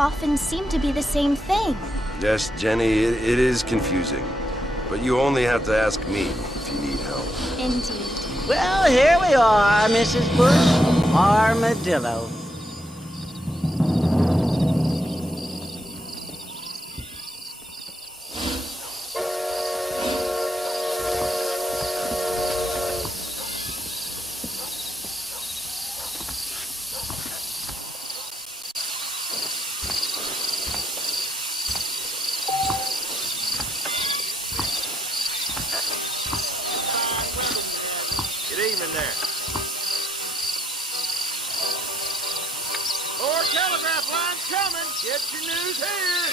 often seem to be the same thing. Yes, Jenny, it is confusing. But you only have to ask me if you need help. Indeed. Well, here we are, Mrs. Bush. Armadillo. Good evening there. More telegraph lines coming. Get your news here.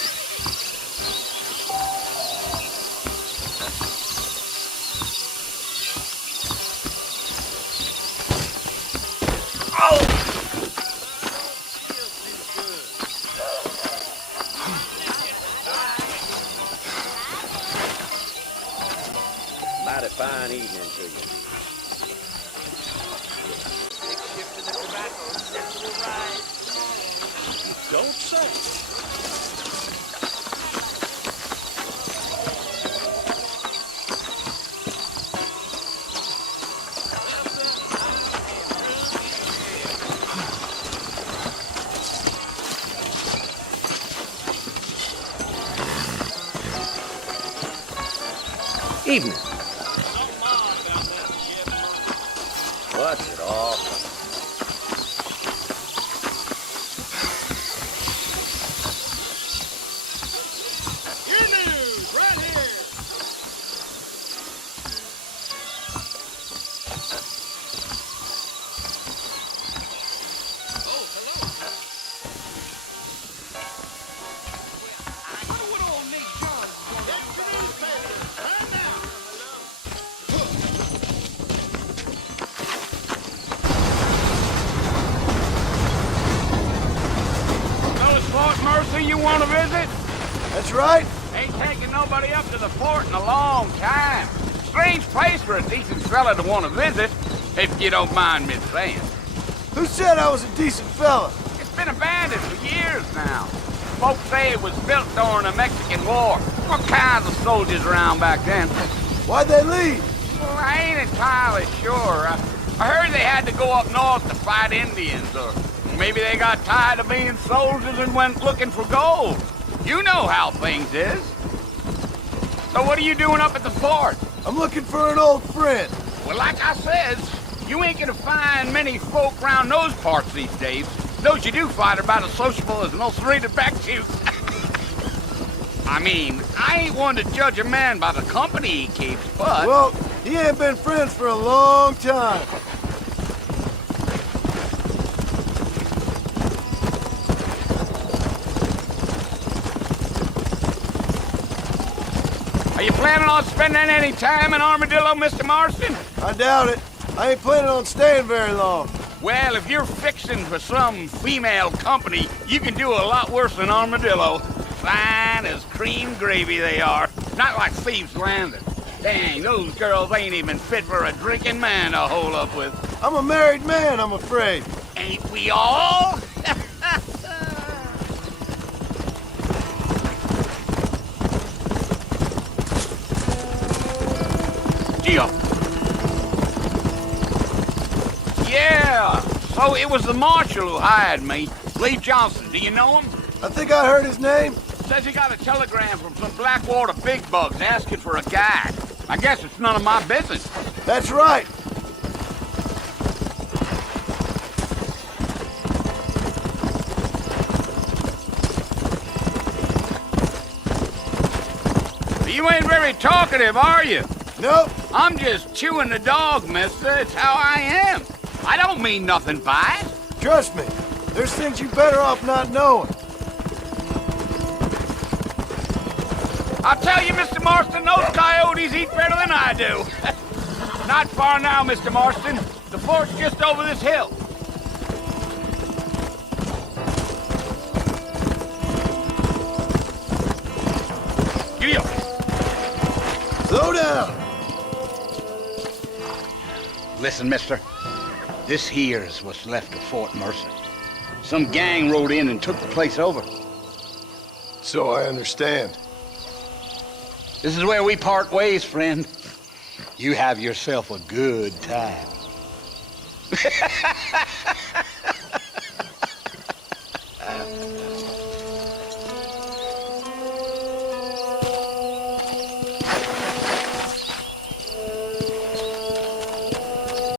Oh! Mighty fine evening to you. Don't say. Evening. What's it all for? You want to visit? That's right. Ain't taking nobody up to the fort in a long time. Strange place for a decent fella to want to visit, if you don't mind me saying. Who said I was a decent fella? It's been abandoned for years now. Folks say it was built during the Mexican War. All kinds of soldiers around back then. Why'd they leave? Well, I ain't entirely sure. I heard they had to go up north to fight Indians, or maybe they got tired of being soldiers and went looking for gold. You know how things is. So what are you doing up at the fort? I'm looking for an old friend. Well, like I says, you ain't gonna find many folk around those parts these days. Those you do find are about as sociable as most rated back to. I mean, I ain't one to judge a man by the company he keeps, but... Well, he ain't been friends for a long time. Are you planning on spending any time in Armadillo, Mr. Marston? I doubt it. I ain't planning on staying very long. Well, if you're fixing for some female company, you can do a lot worse than Armadillo. Fine as cream gravy they are. Not like Thieves' Landing. Dang, those girls ain't even fit for a drinking man to hole up with. I'm a married man, I'm afraid. Ain't we all? Gio. Yeah, so it was the marshal who hired me. Lee Johnson, do you know him? I think I heard his name. Says he got a telegram from some Blackwater big bugs asking for a guide. I guess it's none of my business. That's right. You ain't very talkative, are you? Nope. I'm just chewing the dog, mister. It's how I am. I don't mean nothing by it. Trust me. There's things you better off not knowing. I'll tell you, Mr. Marston, those coyotes eat better than I do. Not far now, Mr. Marston. The fort's just over this hill. Giddy up. Slow down. Listen, mister. This here's what's left of Fort Mercer. Some gang rode in and took the place over. So I understand. This is where we part ways, friend. You have yourself a good time.